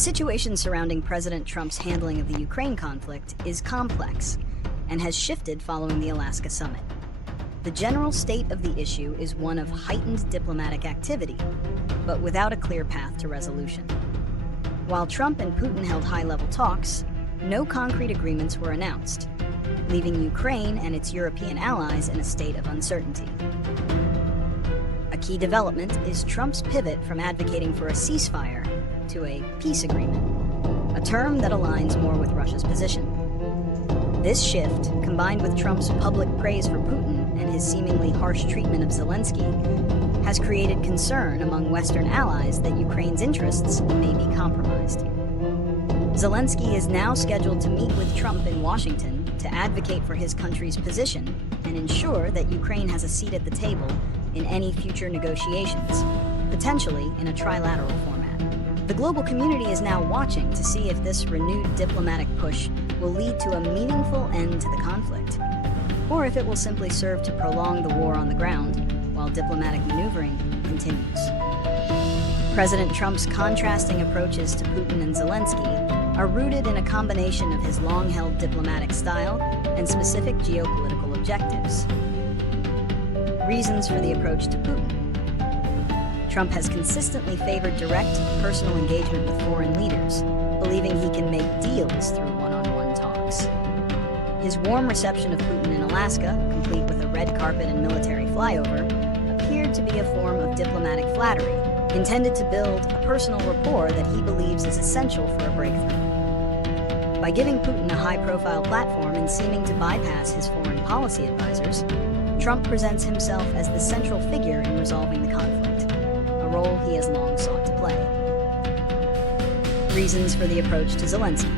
situation surrounding President Trump's handling of the Ukraine conflict is complex and has shifted following the Alaska summit. The general state of the issue is one of heightened diplomatic activity, but without a clear path to resolution. While Trump and Putin held high-level talks, no concrete agreements were announced, leaving Ukraine and its European allies in a state of uncertainty. A key development is Trump's pivot from advocating for a ceasefire to a peace agreement, a term that aligns more with Russia's position. This shift, combined with Trump's public praise for Putin and his seemingly harsh treatment of Zelenskyy, has created concern among Western allies that Ukraine's interests may be compromised. Zelenskyy is now scheduled to meet with Trump in Washington to advocate for his country's position and ensure that Ukraine has a seat at the table in any future negotiations, potentially in a trilateral format. The global community is now watching to see if this renewed diplomatic push will lead to a meaningful end to the conflict, or if it will simply serve to prolong the war on the ground while diplomatic maneuvering continues. President Trump's contrasting approaches to Putin and Zelenskyy are rooted in a combination of his long-held diplomatic style and specific geopolitical objectives. Reasons for the approach to Putin. Trump has consistently favored direct, personal engagement with foreign leaders, believing he can make deals through one-on-one talks. His warm reception of Putin in Alaska, complete with a red carpet and military flyover, appeared to be a form of diplomatic flattery, intended to build a personal rapport that he believes is essential for a breakthrough. By giving Putin a high-profile platform and seeming to bypass his foreign policy advisors, Trump presents himself as the central figure in resolving the conflict, a role he has long sought to play. Reasons for the approach to Zelenskyy.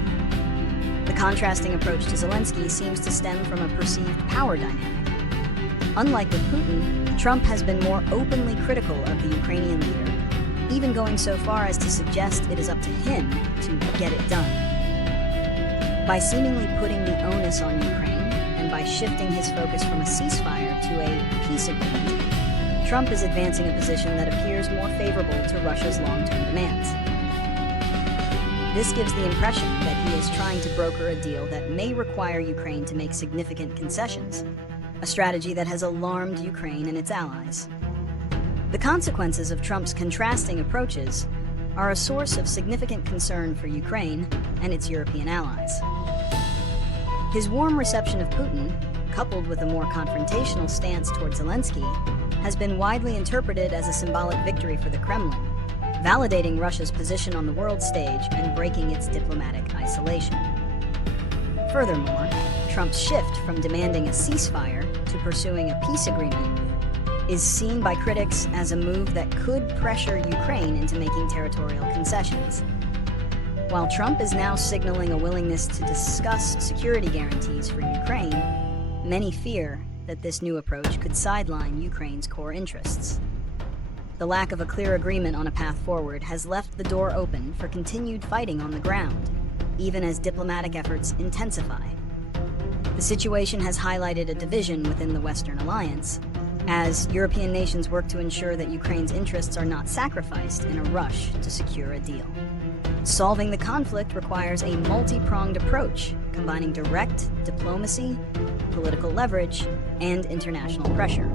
The contrasting approach to Zelenskyy seems to stem from a perceived power dynamic. Unlike with Putin, Trump has been more openly critical of the Ukrainian leader, even going so far as to suggest it is up to him to get it done. By seemingly putting the onus on Ukraine, and by shifting his focus from a ceasefire to a peace agreement, Trump is advancing a position that appears more favorable to Russia's long-term demands. This gives the impression that he is trying to broker a deal that may require Ukraine to make significant concessions, a strategy that has alarmed Ukraine and its allies. The consequences of Trump's contrasting approaches are a source of significant concern for Ukraine and its European allies. His warm reception of Putin, coupled with a more confrontational stance toward Zelenskyy, has been widely interpreted as a symbolic victory for the Kremlin, validating Russia's position on the world stage and breaking its diplomatic isolation. Furthermore, Trump's shift from demanding a ceasefire to pursuing a peace agreement is seen by critics as a move that could pressure Ukraine into making territorial concessions. While Trump is now signaling a willingness to discuss security guarantees for Ukraine, many fear that this new approach could sideline Ukraine's core interests. The lack of a clear agreement on a path forward has left the door open for continued fighting on the ground, even as diplomatic efforts intensify. The situation has highlighted a division within the Western alliance, as European nations work to ensure that Ukraine's interests are not sacrificed in a rush to secure a deal. Solving the conflict requires a multi-pronged approach, combining direct diplomacy, political leverage, and international pressure.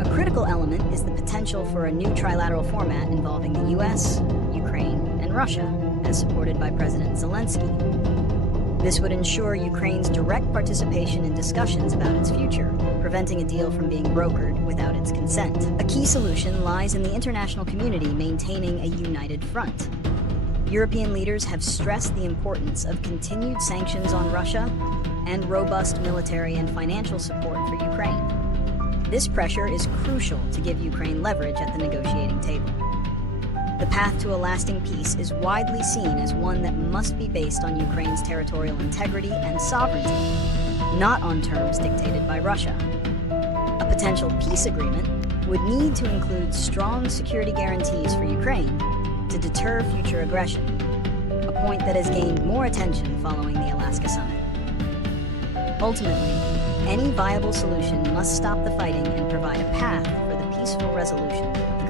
A critical element is the potential for a new trilateral format involving the US, Ukraine, and Russia, as supported by President Zelenskyy. This would ensure Ukraine's direct participation in discussions about its future, preventing a deal from being brokered without its consent. A key solution lies in the international community maintaining a united front. European leaders have stressed the importance of continued sanctions on Russia and robust military and financial support for Ukraine. This pressure is crucial to give Ukraine leverage at the negotiating table. The path to a lasting peace is widely seen as one that must be based on Ukraine's territorial integrity and sovereignty, not on terms dictated by Russia. A potential peace agreement would need to include strong security guarantees for Ukraine to deter future aggression, a point that has gained more attention following the Alaska summit. Ultimately, any viable solution must stop the fighting and provide a path for the peaceful resolution of